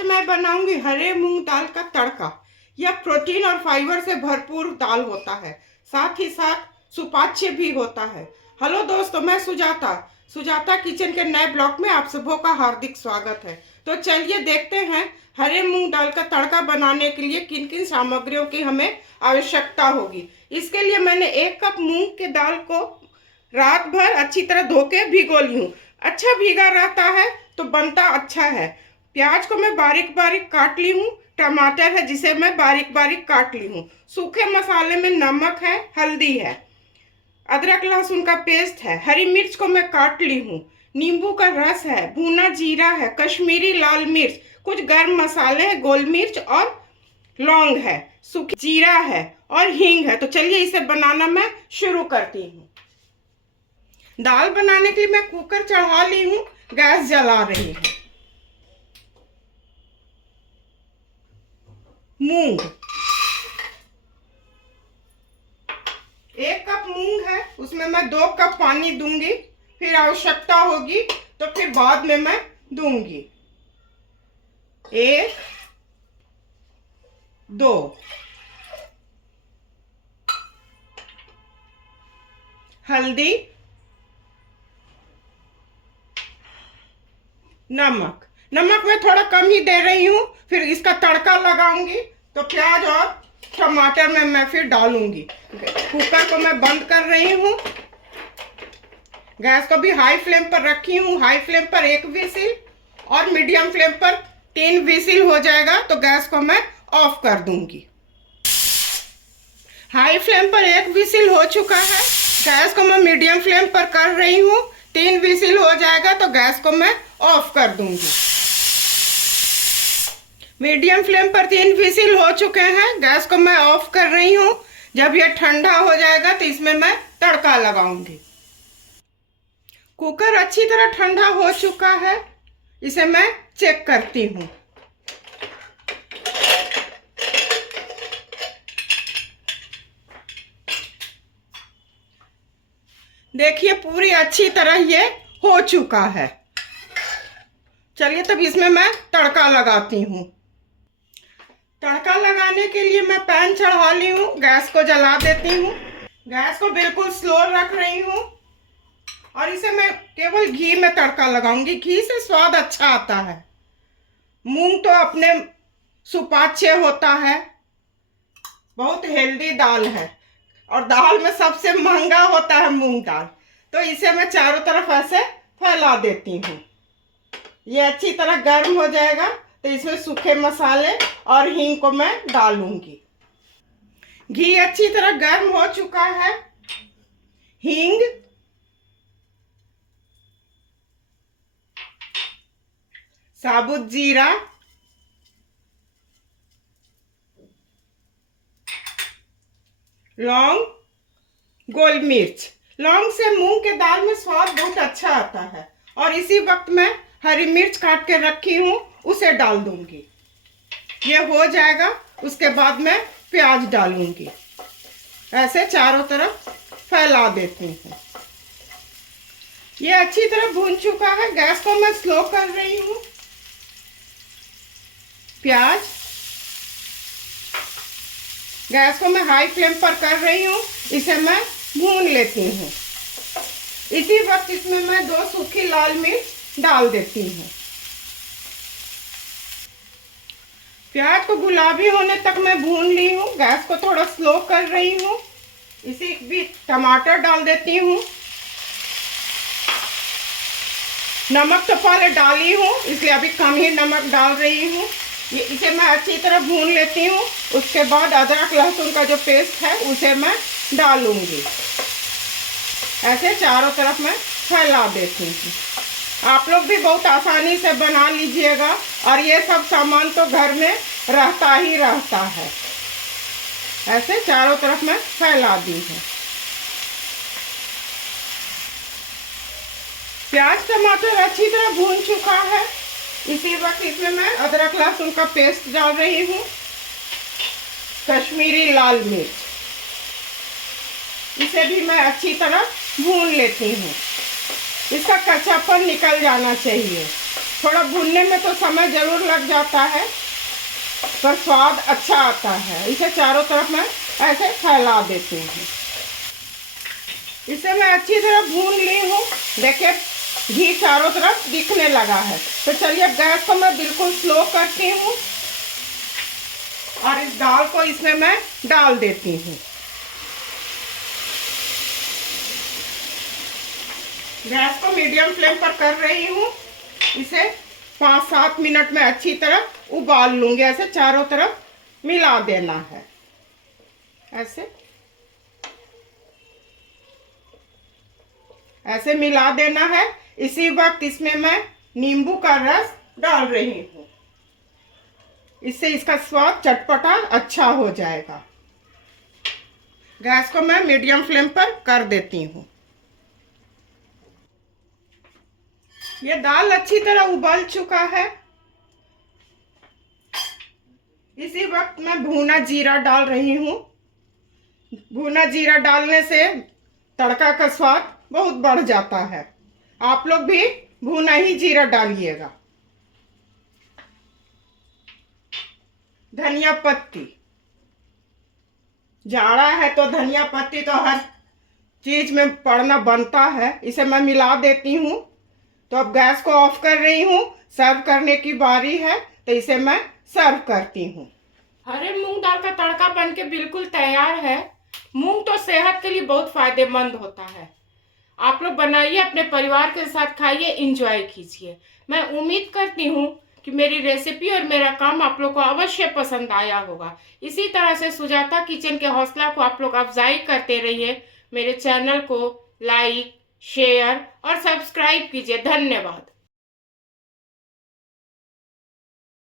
आज मैं बनाऊंगी हरे मूंग दाल का तड़का। यह प्रोटीन और फाइबर से भरपूर दाल होता है, साथ ही साथ सुपाच्य भी होता है। हेलो दोस्तों, मैं सुजाता सुजाता किचन के नए ब्लॉग में आप सबों का हार्दिक स्वागत है। तो चलिए देखते हैं हरे मूंग दाल का तड़का बनाने के लिए किन किन सामग्रियों की हमें आवश्यकता होगी। इसके लिए मैंने 1 कप मूंग के दाल को रात भर अच्छी तरह धो के भिगो ली हूँ। अच्छा भीगा रहता है तो बनता अच्छा है। प्याज को मैं बारीक बारीक काट ली हूँ। टमाटर है जिसे मैं बारीक बारीक काट ली हूँ। सूखे मसाले में नमक है, हल्दी है, अदरक लहसुन का पेस्ट है, हरी मिर्च को मैं काट ली हूँ, नींबू का रस है, भुना जीरा है, कश्मीरी लाल मिर्च, कुछ गर्म मसाले हैं, गोल मिर्च और लौंग है, सूखी जीरा है और हींग है। तो चलिए इसे बनाना मैं शुरू करती हूँ। दाल बनाने के लिए मैं कुकर चढ़ा ली हूँ, गैस जला रही हूँ। मूंग 1 कप मूंग है, उसमें मैं 2 कप पानी दूंगी। फिर आवश्यकता होगी तो फिर बाद में मैं दूंगी। 1 2 हल्दी, नमक मैं थोड़ा कम ही दे रही हूँ। फिर इसका तड़का लगाऊंगी तो प्याज और टमाटर में मैं फिर डालूंगी। कुकर को मैं बंद कर रही हूँ। गैस को भी हाई फ्लेम पर रखी हूँ। हाई फ्लेम पर 1 विसिल और मीडियम फ्लेम पर 3 विसिल हो जाएगा तो गैस को मैं ऑफ कर दूंगी। हाई फ्लेम पर 1 विसिल हो चुका है। गैस को मैं मीडियम फ्लेम पर कर रही हूँ। 3 विसिल हो जाएगा तो गैस को मैं ऑफ कर दूंगी। मीडियम फ्लेम पर 3 विसिल हो चुके हैं। गैस को मैं ऑफ कर रही हूँ। जब यह ठंडा हो जाएगा तो इसमें मैं तड़का लगाऊंगी। कुकर अच्छी तरह ठंडा हो चुका है, इसे मैं चेक करती हूँ। देखिए पूरी अच्छी तरह ये हो चुका है। चलिए तब इसमें मैं तड़का लगाती हूँ। तड़का लगाने के लिए मैं पैन चढ़ा ली हूँ। गैस को जला देती हूँ। गैस को बिल्कुल स्लो रख रही हूँ और इसे मैं केवल घी में तड़का लगाऊंगी। घी से स्वाद अच्छा आता है। मूंग तो अपने सुपाच्य होता है, बहुत हेल्दी दाल है और दाल में सबसे महंगा होता है मूंग दाल। तो इसे मैं चारों तरफ ऐसे फैला देती हूँ। ये अच्छी तरह गर्म हो जाएगा तो इसमें सूखे मसाले और हींग को मैं डालूंगी। घी अच्छी तरह गर्म हो चुका है। हींग, साबुत जीरा, लौंग, गोल मिर्च। लौंग से मूंग के दाल में स्वाद बहुत अच्छा आता है। और इसी वक्त मैं हरी मिर्च काट के रखी हूँ, उसे डाल दूंगी। ये हो जाएगा, उसके बाद मैं प्याज डालूंगी। ऐसे चारों तरफ फैला देती हूँ। ये अच्छी तरह भून चुका है। गैस को मैं स्लो कर रही हूँ। प्याज, गैस को मैं हाई फ्लेम पर कर रही हूँ। इसे मैं भून लेती हूँ। इसी वक्त इसमें मैं 2 सूखी लाल मिर्च डाल देती हूँ। प्याज को गुलाबी होने तक मैं भून ली हूँ। गैस को थोड़ा स्लो कर रही हूँ। इसी बीच टमाटर डाल देती हूँ। नमक तो पहले डाली हूँ, इसलिए अभी कम ही नमक डाल रही हूँ। इसे मैं अच्छी तरह भून लेती हूँ। उसके बाद अदरक लहसुन का जो पेस्ट है उसे मैं डालूंगी। ऐसे चारों तरफ मैं फैला देती हूँ। आप लोग भी बहुत आसानी से बना लीजिएगा और ये सब सामान तो घर में रहता ही रहता है। ऐसे चारों तरफ मैं फैला दी हूँ। प्याज टमाटर अच्छी तरह भून चुका है। इसी वक्त इसमें मैं अदरक लहसुन का पेस्ट डाल रही हूँ, कश्मीरी लाल मिर्च, इसे भी मैं अच्छी तरह भून लेती हूँ। इसका कच्चापन निकल जाना चाहिए। थोड़ा भूनने में तो समय ज़रूर लग जाता है, पर स्वाद अच्छा आता है। इसे चारों तरफ मैं ऐसे फैला देती हूँ। इसे मैं अच्छी तरह भून ली हूँ। देखिए घी चारों तरफ दिखने लगा है। तो चलिए गैस को मैं बिल्कुल स्लो करती हूँ और इस दाल को इसमें मैं डाल देती हूँ। गैस को मीडियम फ्लेम पर कर रही हूँ। इसे 5-7 मिनट में अच्छी तरह उबाल लूँगी। ऐसे चारों तरफ मिला देना है। ऐसे मिला देना है। इसी वक्त इसमें मैं नींबू का रस डाल रही हूँ। इससे इसका स्वाद चटपटा अच्छा हो जाएगा। गैस को मैं मीडियम फ्लेम पर कर देती हूँ। ये दाल अच्छी तरह उबल चुका है। इसी वक्त मैं भुना जीरा डाल रही हूँ। भुना जीरा डालने से तड़का का स्वाद बहुत बढ़ जाता है। आप लोग भी भुना ही जीरा डालिएगा। धनिया पत्ती, जाड़ा है तो धनिया पत्ती तो हर चीज में पड़ना बनता है। इसे मैं मिला देती हूँ। तो अब गैस को ऑफ कर रही हूँ। सर्व करने की बारी है, तो इसे मैं सर्व करती हूँ। हरे मूंग दाल का तड़का बनके बिल्कुल तैयार है। मूंग तो सेहत के लिए बहुत फायदेमंद होता है। आप लोग बनाइए, अपने परिवार के साथ खाइए, एंजॉय कीजिए। मैं उम्मीद करती हूँ कि मेरी रेसिपी और मेरा काम आप लोग को अवश्य पसंद आया होगा। इसी तरह से सुजाता किचन के हौसला को आप लोग अफजाई करते रहिए। मेरे चैनल को लाइक, शेयर और सब्सक्राइब कीजिए। धन्यवाद।